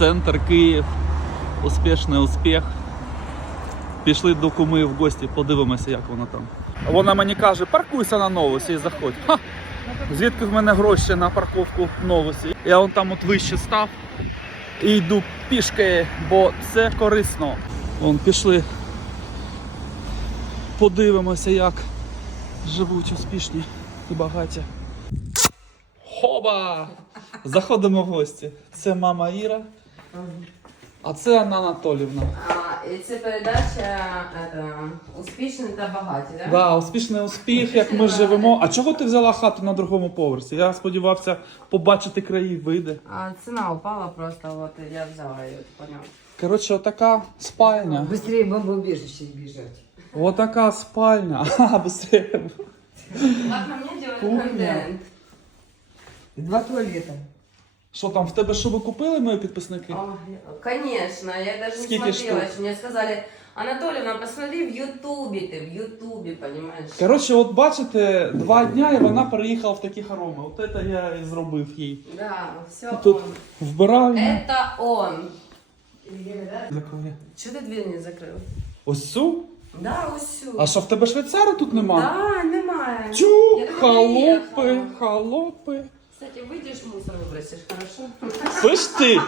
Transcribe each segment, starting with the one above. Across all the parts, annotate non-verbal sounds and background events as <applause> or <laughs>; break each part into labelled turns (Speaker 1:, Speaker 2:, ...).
Speaker 1: Центр Київ. Успішний успіх. Пішли до куми в гості, подивимося, як вона там. Вона мені каже, паркуйся на новосі і заходь. Ха! Звідки в мене гроші на парковку в новосі? Я вон там от вище став і йду пішки, бо це корисно. Вон пішли. Подивимося, як живуть успішні і багаті. Хоба! Заходимо в гості. Це мама Іра, а це Анна Анатолівна.
Speaker 2: А, і це передача это, успішний та багаті, да?
Speaker 1: Да, успішний успіх, як ми живемо. А чого ти взяла хату на другому поверсі? Я сподівався побачити краєвиди.
Speaker 2: А ціна упала просто, вот і я взяла її, поняв.
Speaker 1: Коротше, отака спальня.
Speaker 3: Быстрее бомбоубежище бежать.
Speaker 1: Отака спальня. <laughs> Ага, быстрее.
Speaker 2: Ладно, мені делать
Speaker 1: Кухня.
Speaker 2: контент.
Speaker 3: Два туалета.
Speaker 1: Що там, в тебе що ви купили, мої підписники?
Speaker 2: Ой, Конечно, я даже
Speaker 1: Скільки
Speaker 2: не смотрела,
Speaker 1: штук?
Speaker 2: еще. мне сказали, Анатольевна, посмотри в Ютубе ты, в Ютубе, понимаешь?
Speaker 1: Коротше, от бачите, два дня і вона переїхала в такі хороми. От це я і зробив їй.
Speaker 2: Да, все
Speaker 1: І тут
Speaker 2: он.
Speaker 1: вбиральня.
Speaker 2: Это он.
Speaker 1: Закрили.
Speaker 2: Чего ты дверь не закрыл?
Speaker 1: Ось цю?
Speaker 2: Да, усю.
Speaker 1: А що в тебе швейцара тут нема?
Speaker 2: Да, немає.
Speaker 1: Чу,
Speaker 2: Я только
Speaker 1: холопи,
Speaker 2: приехала.
Speaker 1: холопи.
Speaker 2: Кстати, выйдешь, мусор выбросишь, хорошо?
Speaker 1: Слышь ти?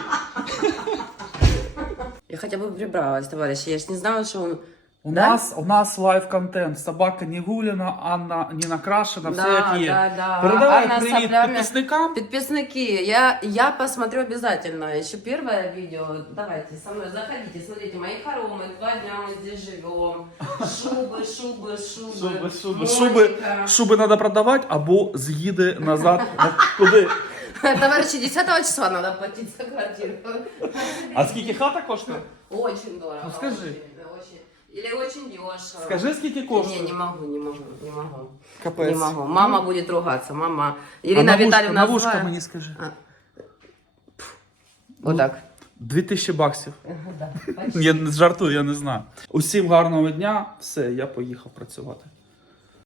Speaker 2: Я хотя бы прибралась, товарищи. Я ж не знала, что он...
Speaker 1: У
Speaker 2: Да?
Speaker 1: нас у нас лайв контент. Собака не гуляна, Анна не накрашена, все як є.
Speaker 2: да, да.
Speaker 1: Передавай
Speaker 2: Анна
Speaker 1: привіт
Speaker 2: соплями-
Speaker 1: підписникам.
Speaker 2: Подписники, я, я посмотрю обязательно. Еще первое видео. Давайте со мной заходите, смотрите, мои хоромы. Два дня мы здесь живем. Шубы, шубы, шубы.
Speaker 1: Шуби, шуби,
Speaker 2: Моника.
Speaker 1: шуби, шуби треба продавати або з'їде назад. Ну, <laughs> Куди?
Speaker 2: Товарищи, 10 числа надо платить за квартиру.
Speaker 1: А скільки хата коштує?
Speaker 2: Очень дорого.
Speaker 1: Ну, скажи.
Speaker 2: Очень, очень. Или очень дешево.
Speaker 1: Скажи, скільки
Speaker 2: Не,
Speaker 1: коштує?
Speaker 2: не могу, не могу, не могу.
Speaker 1: Капець.
Speaker 2: Не могу. Мама будет ругаться. Мама.
Speaker 1: А
Speaker 2: Ирина Витальевна
Speaker 1: на вушко
Speaker 2: злая.
Speaker 1: мені скажи.
Speaker 2: Вот так.
Speaker 1: 2000 баксів.
Speaker 2: Да. <laughs>
Speaker 1: Я не жартую, я не знаю. Усім гарного дня. Все, я поїхав працювати.